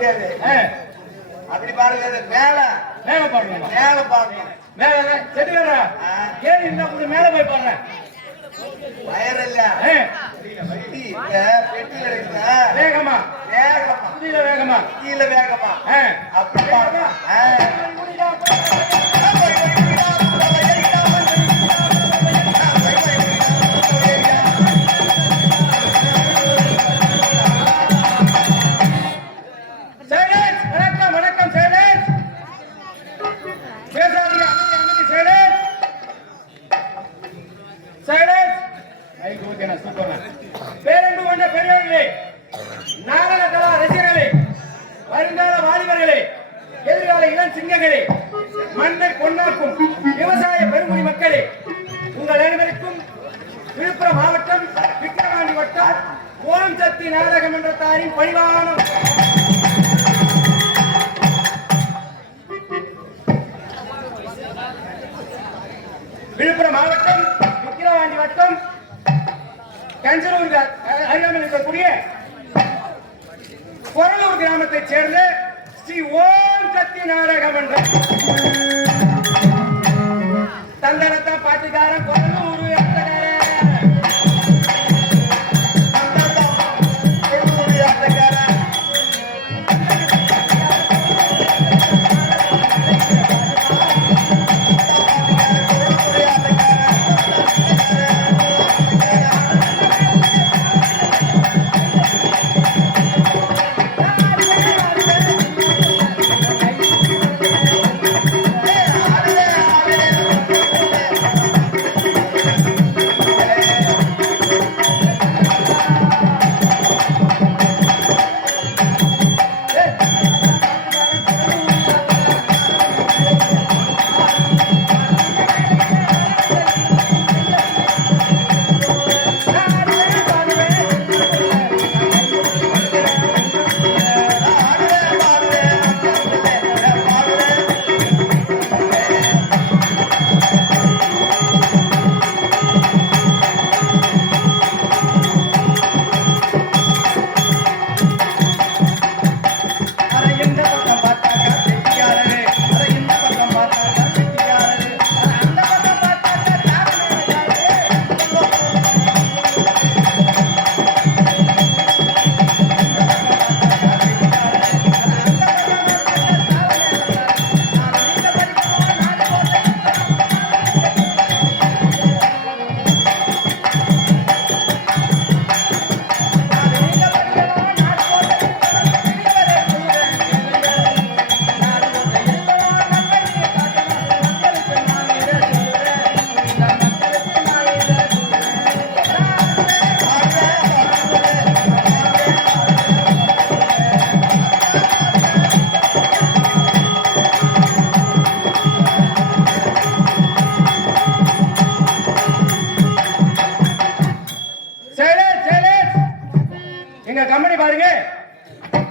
கிடையாது. அப்படி பாருங்க, மேல மேல பாருங்க, மேல பாருங்க, மேல செடி வேற ஏன் இந்த மேல போய் பாருங்க. வயர் இல்ல பெட்டியில வேகமா வேகமா கீழ வேகமா கீழ வேகமா அப்படி பாருங்க. பேரன்பு கொண்ட பெரியவர்களே, நாடக கலா ரசிகர்களே, வருங்கால வாலிபர்களே, எதிர்கால இளம் சிங்கங்களே, மண்ணை பொன்னாக்கும் விவசாய பெருங்குடி மக்களே, உங்கள் அனைவருக்கும் விழுப்புரம் மாவட்டம் விக்கிரவாண்டி வட்டம் ஓம் சக்தி நாடக மன்றத்தாரின் பணிவான விழுப்புரம் மாவட்டம் விக்கிரவாண்டி வட்டம் கஞ்சனூர் அருகாமையில் இருக்கக்கூடிய கொரலூர் கிராமத்தைச் சேர்ந்த ஸ்ரீ ஓம் சக்தி நாடக மன்றம் தந்தனத்தா பாட்டுக்காரன் கொரலூர்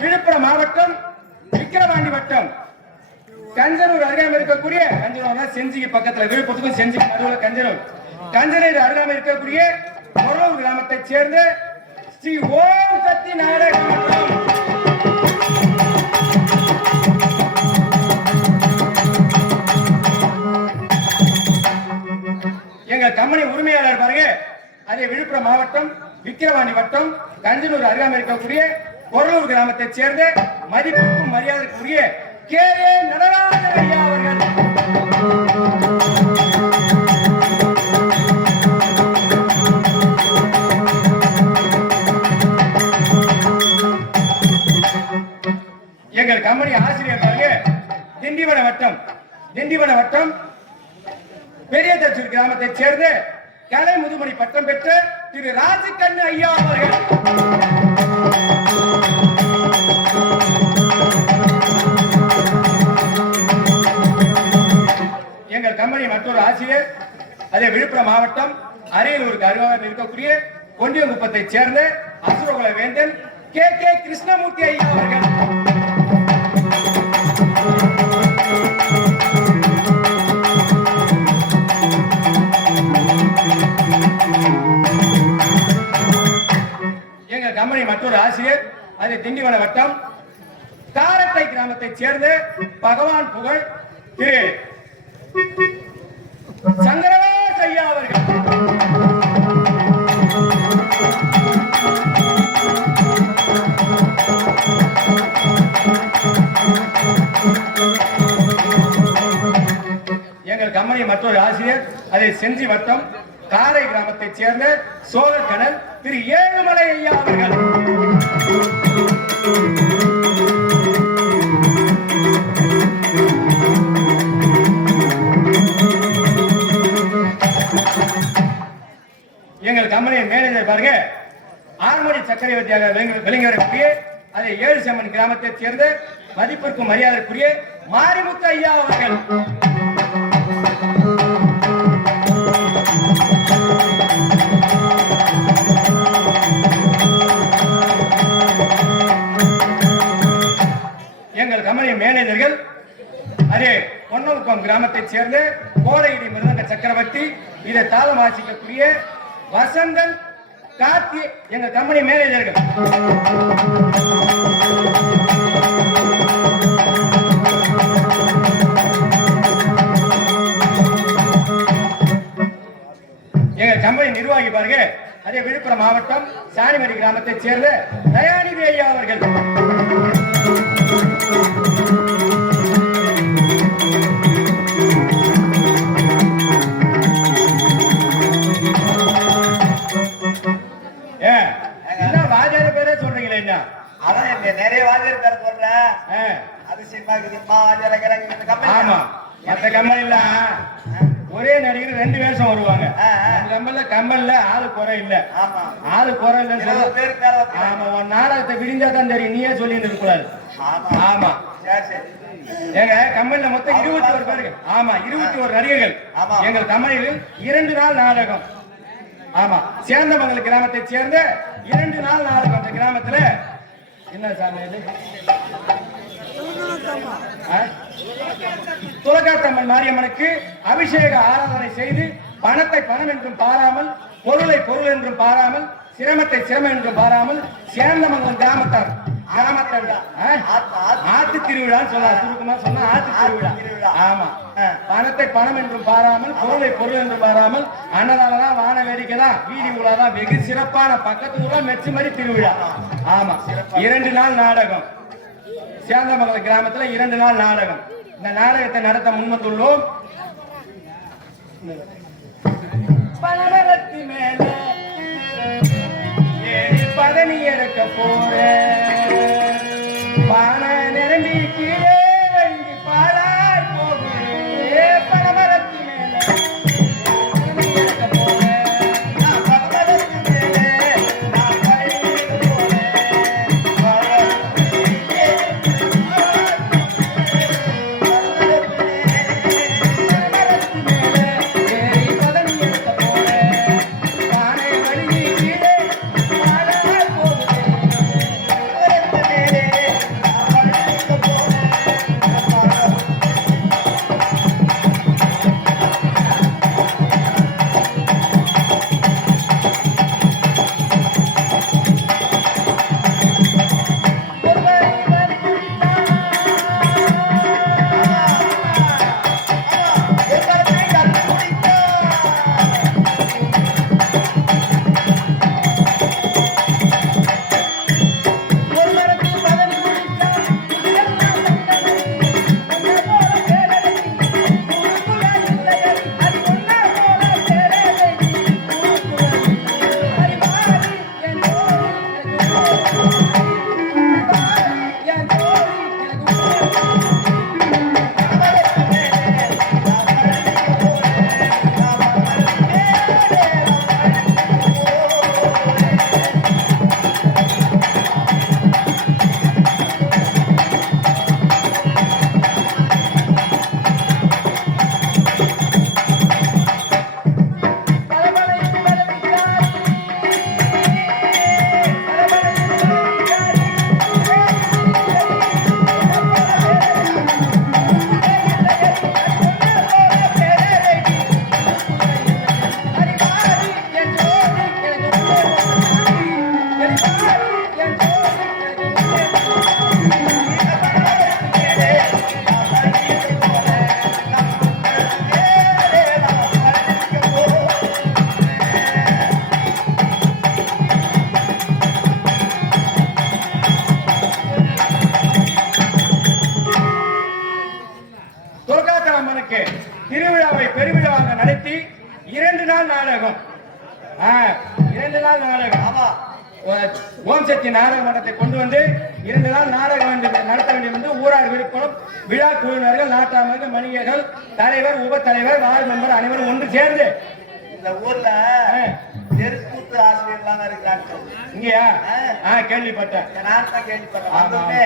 விழுப்புரம் மாவட்டம் விக்கிரவாண்டி வட்டம் கஞ்சனூர் அருகாமையில் இருக்கக்கூடிய கஞ்சனூர் செஞ்சிக்கு பக்கத்துல விழுப்புரத்துக்கும் செஞ்சிக்கு நடுவில் கஞ்சனூர் அருகாமையில் இருக்கக்கூடிய கொரலூர் கிராமத்தைச் சேர்ந்த ஸ்ரீ ஓம் சக்தி நாடக மன்றம் எங்க கம்பெனி உரிமையாளர் பாருங்க. அதே விழுப்புரம் மாவட்டம் விக்கிரவாண்டி வட்டம் கஞ்சனூர் அருகாமையில் இருக்கக்கூடிய கொரலூர் கிராமத்தைச் சேர்ந்த மதிப்புக்கும் மரியாதைக்குரிய கே.ஏ. நடராஜன் ஐயா அவர்கள். எங்கள் கம்பெனி ஆசிரியர் பாருங்க. திண்டிவன வட்டம் பெரிய தச்சூர் கிராமத்தைச் சேர்ந்த கலை முதுமணி பட்டம் பெற்ற திரு ராஜகண்ணு ஐயா அவர்கள். எங்கள் கம்பெனி மற்றொரு ஆசிரியர் அதே விழுப்புரம் மாவட்டம் அரியலூருக்கு அருகாமையில் இருக்கக்கூடிய கொண்டியங்குப்பத்தைச் சேர்ந்த அசுரகுல வேந்தன் கே கிருஷ்ணமூர்த்தி ஐயா அவர்கள். எங்கள் கம்பெனி மற்றொரு ஆசிரியர் அது திண்டிவன வட்டம் காரத்தை கிராமத்தைச் சேர்ந்த பகவான் புகழ் திரு சங்கரதாஸ் ஐயா அவர்கள். எங்கள் கம்பெனி மற்றொரு ஆசிரியர் அதை செஞ்சி வட்டம் காரை கிராமத்தைச் சேர்ந்த சோழக்கணல் திரு ஏழுமலை ஐயா அவர்கள். எங்கள் கம்பெனியின் மேனேஜர் பாருங்க ஆறுமணி சக்கரவர்த்தியாக விளங்கியவர்களுக்கு அதை ஏழு செம்மன் கிராமத்தைச் சேர்ந்த மதிப்பிற்கும் மரியாதைக்குரிய மாரிமுத்து ஐயா அவர்கள். எங்கள் கம்பெனியின் மேனேஜர்கள் அதே பொன்னமுக்கம் கிராமத்தைச் சேர்ந்த கோடையிடி மிருதங்க சக்கரவர்த்தி இதை தாளம் வாசிக்கக்கூடிய வசந்தன் கார்த்தி எங்க கம்பெனி மேனேஜர்கள். எங்க கம்பெனி நிர்வாகி பாருங்க அதே விழுப்புரம் மாவட்டம் சாணிமடி கிராமத்தைச் சேர்ந்த தயாநிதி ஐயா அவர்கள். வாஜார பேரே சொல்றீங்களே என்ன? அதான் நிறைய வாஜார பேர் சொல்றேன். அதிசயமா இருக்குதுமா வாஜார. ஆமா மற்ற கம்பெனில ஒரே நடிகர் ரெண்டு வேஷம் வருவாங்க. கம்பெனில ஆளு குறை இல்ல. ஆளு குறை இல்ல. ஆமா உன் நாடகத்தை விரிஞ்சா தான் தெரியும். நீயே சொல்லி இருக்க கூடாது. ஆமா எங்க கம்பெனில மொத்தம் 21 பேருக்கு. ஆமா 21 நடிகர்கள். எங்கள் கம்பெனியில் 2 நாள் நாடகம். ஆமா சேந்தமங்கல கிராமத்தை சேர்ந்த 2 நாள் நாடகம். அந்த கிராமத்துல என்ன சாமி இது? துலகாத்தம்மன் மாரியம்மனுக்கு அபிஷேக ஆராதனை செய்து பணத்தை பணம் என்றும் பாராமல் பொருளை பொருள் என்றும் பாராமல் சிரமத்தை சிரமம் என்றும் பாராமல் சேந்தமங்கலம் கிராமத்தார் ஆத்து திருவிழான்னு சொன்னார். சுருக்கமா சொன்னா ஆத்து திருவிழா. ஆமா பணத்தை பணம் என்றும் பாராமல் பொருளை பொருள் என்றும் பாராமல் அன்னதானதான் வான வேடிக்கை தான் வீதி உலாதான் வெகு சிறப்பான பக்கத்து ஊரா மெச்சு மாதிரி திருவிழா. ஆமா 2 நாள் நாடகம். சேந்தமங்கலம் கிராமத்துல 2 நாள் நாடகம். இந்த நாடகத்தை நடத்த முன்வந்துள்ளோம். பனமரத்தி மேல ஏறி பதனி இறக்க போறேன். பான நிரம்பி கீழே வங்கி பாலாய் போகிறேன். பனமரத்தி மேல பதனி இறக்க போறேன். நான் பனமரத்தி மேலே நான் பழனிக்கு போறேன். ஏறி பதனி இறக்க போறேன். பானை வழி கீழே பாலாய் போகிறேன். 2 நாள் நாடகம். ஆமா ஓம் சக்தி நாடக மன்றத்தை கொண்டு வந்து 2 நாள் நாடகம் நடத்த வேண்டியது வந்து ஊரார் விருப்பம் விழா குழுவினர்கள் நாட்டாளர்கள் மணிகர்கள் தலைவர் உப தலைவர் வார்டு மெம்பர் அனைவரும் ஒன்று சேர்ந்து இந்த ஊர்ல தெருக்கூத்து ஆசிரியர்லாம் இருக்கிறாங்க. இங்கயா கேள்விப்பட்டேன். நான் தான் கேள்விப்பட்டேன். வந்தோடனே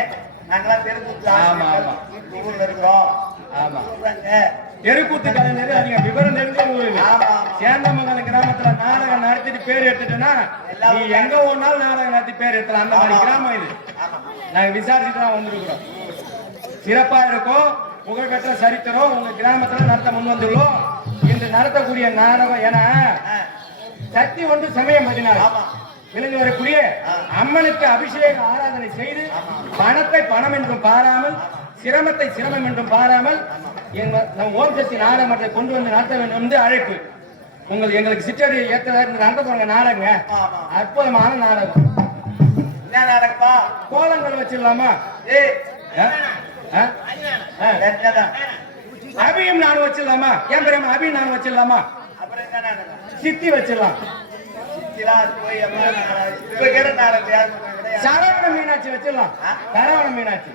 நாங்களாம் தெருக்கூத்து ஆசிரியர்கள் ஊர்ல இருக்கிறோம். ஆமா சொல்றாங்க தெருக்கூத்து கலைஞர்கள் நீங்க விவரம் தெரிஞ்ச ஊரு. சேந்தமங்கலம் கிராமத்துல நாடகம் நடத்திட்டு பேர் எடுத்துட்டேன்னா நீ எங்க ஒரு நாள் நாடகம் நடத்தி பேர் எடுத்துல அந்த மாதிரி கிராமம் இது. நாங்க விசாரிச்சுட்டு தான் வந்திருக்கிறோம். சிறப்பா இருக்கும் புகழ்பெற்ற சரித்திரம் உங்க கிராமத்துல நடத்த முன் வந்துள்ளோம். இன்று நடத்தக்கூடிய நாடகம் என சக்தி ஒன்று சமயம் 16 விளங்கி வரக்கூடிய அம்மனுக்கு அபிஷேக ஆராதனை செய்து பணத்தை பணம் என்றும் பாராமல் சிரமத்தை சிரமம் என்றும் பாராமல் நம் ஓம் சக்தி நாடகத்தை கொண்டு வந்து நடத்த வேண்டும் என்று அழைப்பு. எங்களுக்கு சிற்றடி ஏற்றதாக நடத்த போறாங்க நாடகங்க. அற்புதமான நாடகம். என்ன நாடகப்பா? கோலங்கள் வச்சிடலாமா? அபியும் நானும் வச்சிடலாமா? ஏன் தெரியாம அபியும் நானும் வச்சிடலாமா? சித்தி வச்சிடலாம். சரவண மீனாட்சி வச்சிடலாம். சரவண மீனாட்சி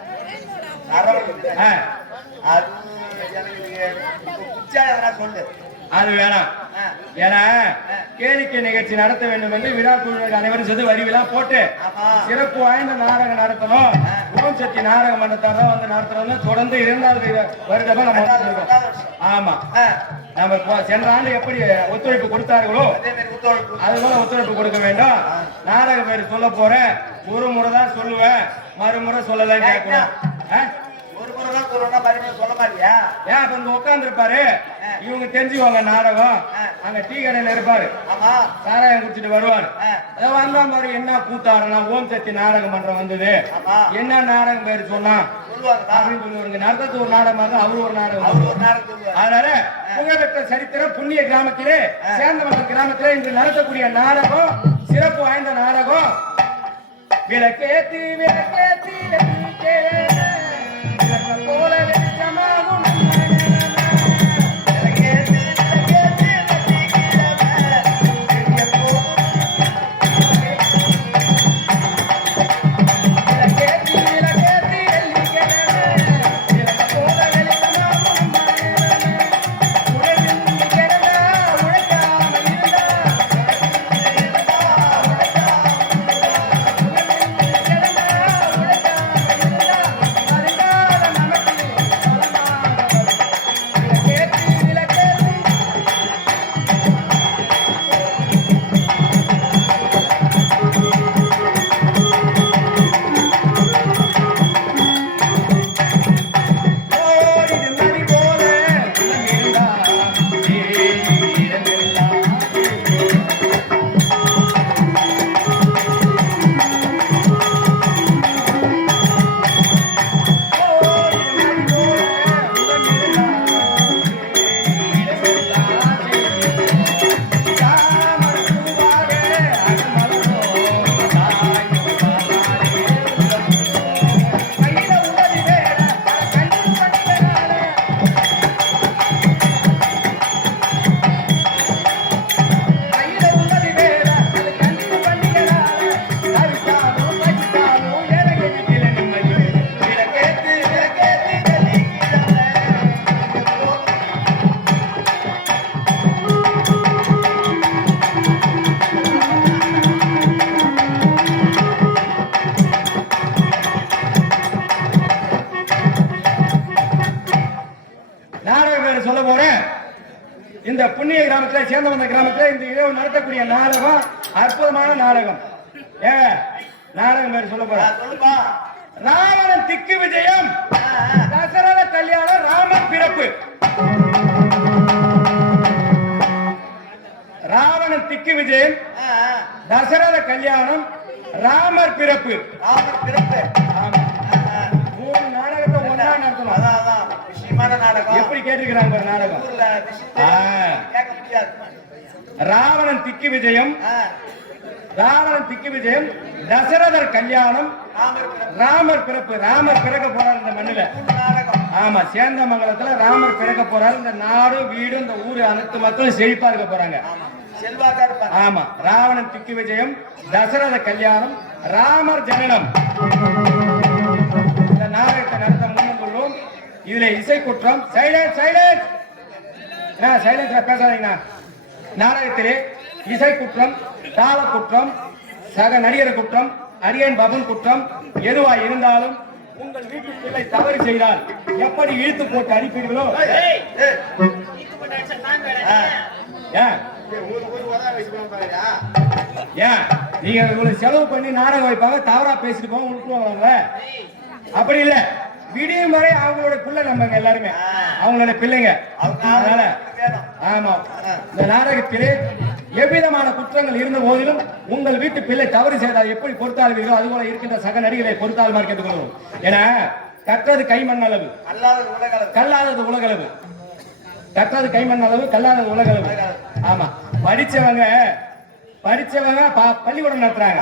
அது வேணாம். ஏன்னா கேளிக்கை நிகழ்ச்சி நடத்த வேண்டும் என்று விழா குழுவினர் அனைவரும் சேர்ந்து வரி விழா போட்டு சிறப்பு வாய்ந்த நாடகம் நடத்தணும். ஓம் சக்தி நாடக மன்றத்தார் தான் வந்து நடத்துறோம்னு தொடர்ந்து 2வது வருடமா நம்ம ஆமா நம்ம சென்ற ஆண்டு எப்படி ஒத்துழைப்பு கொடுத்தார்களோ அது போல ஒத்துழைப்பு கொடுக்க வேண்டும். நாடக பேர் சொல்ல போறேன். ஒரு முறை தான் சொல்லுவேன், மறுமுறை சொல்லலாம் கேட்கணும். ஒரு முறை தான் சொல்ல மாட்டியா? ஏன் அப்ப இங்க உட்கார்ந்து இருப்பாரு, இவங்க தெரிஞ்சுவாங்க நாடகம். அங்க டீ கடையில இருப்பாரு, சாராயம் குடிச்சிட்டு வருவாரு. வந்தா மாதிரி என்ன கூத்தாடலாம், ஓம் சக்தி நாடகம் மன்றம் வந்தது, என்ன நாடகம் பேரு சொன்னா அப்படின்னு சொல்லுவாங்க. நடத்தது ஒரு நாடகம், அவரு ஒரு நாடகம். அதனால புகழ்பெற்ற சரித்திரம் புண்ணிய கிராமத்திலே சேந்தமங்கலம் கிராமத்திலே இன்று நடத்தக்கூடிய நாடகம் சிறப்பு வாய்ந்த நாடகம். விளக்கேத்தி விளக்கேத்தி போல வெளிச்சமாகும் இந்த புண்ணிய கிராமத்துல சேந்தமங்கலம் கிராமத்துல இந்த இரவு நடத்தக்கூடிய நாடகம் அற்புதமான நாடகம். நாடகம் பேர் சொல்ல போறேன். ராவணன் திக்கு விஜயம், தசரத கல்யாணம், ராமர் பிறப்பு. ராவணன் திக்கு விஜயம், தசரத கல்யாணம், ராமர் பிறப்பு. மூணு நாடகத்தை ஒன்னா நடத்தணும். எப்படி கேட்டிருக்கிறாங்க ஒரு நாடகம். ராவணன் திக்கு விஜயம், ராவணன் திக்கு விஜயம், தசரதர் கல்யாணம், ராமர் பிறப்பு. ராமர் பிறக்க போறார் இந்த மண்ணுல. ஆமா, சேந்தமங்கலத்துல ராமர் பிறக்க போறாரு. இந்த நாடு வீடு இந்த ஊரு அனைத்து மக்களும் செழிப்பா இருக்க போறாங்க. செல்வாக்கா இருப்பாங்க. ஆமா, ராவணன் திக்கு விஜயம், தசரத கல்யாணம், ராமர் ஜனனம். இந்த நாடகத்தை நடத்த முன்வந்துள்ளோம். இதுல இசை குற்றம், சைலன்ஸ் சைலன்ஸ் சைலன்ஸ்ல பேசாதீங்கண்ணா. நாடகத்திலே இசை குற்றம், தாள குற்றம், சக நடிகர் குற்றம், அரியன் பபன் குற்றம் எதுவா இருந்தாலும் உங்கள் வீட்டு பிள்ளை தவறு செய்தால் எப்படி இழுத்து போட்டு அனுப்பீர்களோ, ஏய், ஏய். ஏன் ஏன் நீங்க உங்களுக்கு செலவு பண்ணி நாடகம் வைப்பாங்க, தவறா பேசிட்டு போங்க, விட்டுருவாங்க. அப்படி இல்ல, விடியும் வரை அவங்களோட பிள்ளை நம்பங்க, எல்லாருமே அவங்களோட பிள்ளைங்க. அதனால ஆமா, இந்த நாடகத்திலே எவ்விதமான குற்றங்கள் இருந்த போதிலும் உங்கள் வீட்டு பிள்ளை தவறு செய்தால் எப்படி பொறுத்தாளுவீர்களோ அதுபோல இருக்கின்ற சக நடிகளை பொறுத்தாளுமாறு கேட்டுக்கொள்வோம். ஏன்னா கற்றது கைமண் அளவு, கல்லாதது உலகளவு. கற்றது கைமண் அளவு, கல்லாதது உலகளவு. ஆமா, படிச்சவங்க பள்ளிக்கூடம் நடத்துறாங்க,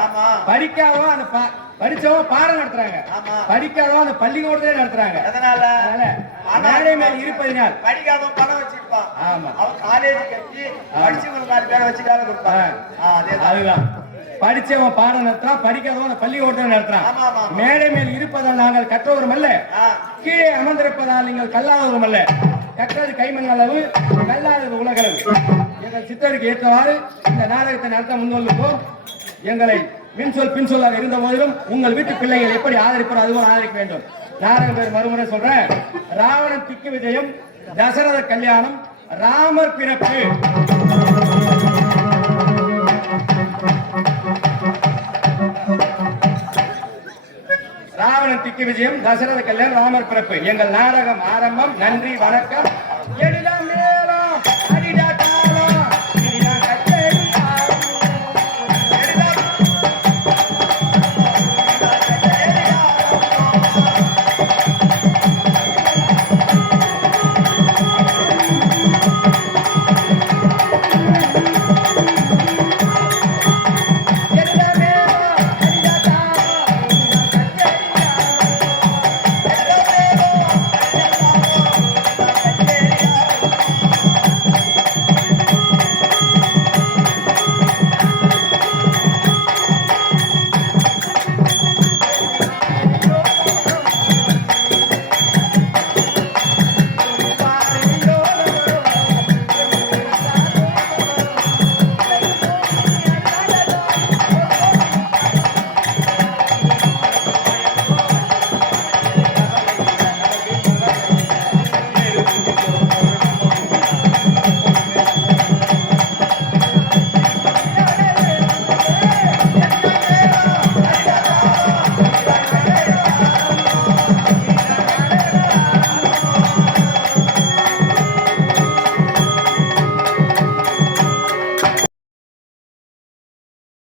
படிக்காதவங்க அந்த படிச்சவங்க பாடம் நடத்துறாங்க, படிக்காதவங்க அந்த பள்ளிக்கூடத்திலே நடத்துறாங்க. அதனால மேடை மேல் இருப்பதினால் படிக்காதவன் பணம் வச்சிருப்பான். ஆமா, அவன் காலேஜ் கட்டி படிச்சவங்க 4 பேரை வச்சு வேலை கொடுப்பான். அதுதான் படிச்சவன் பாடம் நடத்துறான், படிக்காதவன் பள்ளிக்கூடத்தில் நடத்துறான். மேடை மேல் இருப்பதால் நாங்கள் கற்றவரும் அல்ல, கீழே அமர்ந்திருப்பதால் நீங்கள் கல்லாதவரும் அல்ல. கற்றது கைமண் அளவு, கல்லாதது உலகளவு. எங்கள் சித்தருக்கு ஏற்றவாறு இந்த நாடகத்தை நடத்த முன்வந்துள்ளோம். எங்களை மின்சொல் பின்சொல்லாக இருந்த போதிலும் உங்கள் வீட்டு பிள்ளைகள் எப்படி ஆதரிப்பாரோ அதுவும் ஆதரிக்க வேண்டும். நாடகம் பேர் மறுமுறை சொல்றேன். ராவணன் திக்கு விஜயம், தசரத கல்யாணம், ராமர் பிறப்பு. ராவணன் திக்கு விஜயம், தசரத கல்யாணம், ராமர் பிறப்பு. எங்கள் நாடகம் ஆரம்பம். நன்றி, வணக்கம்.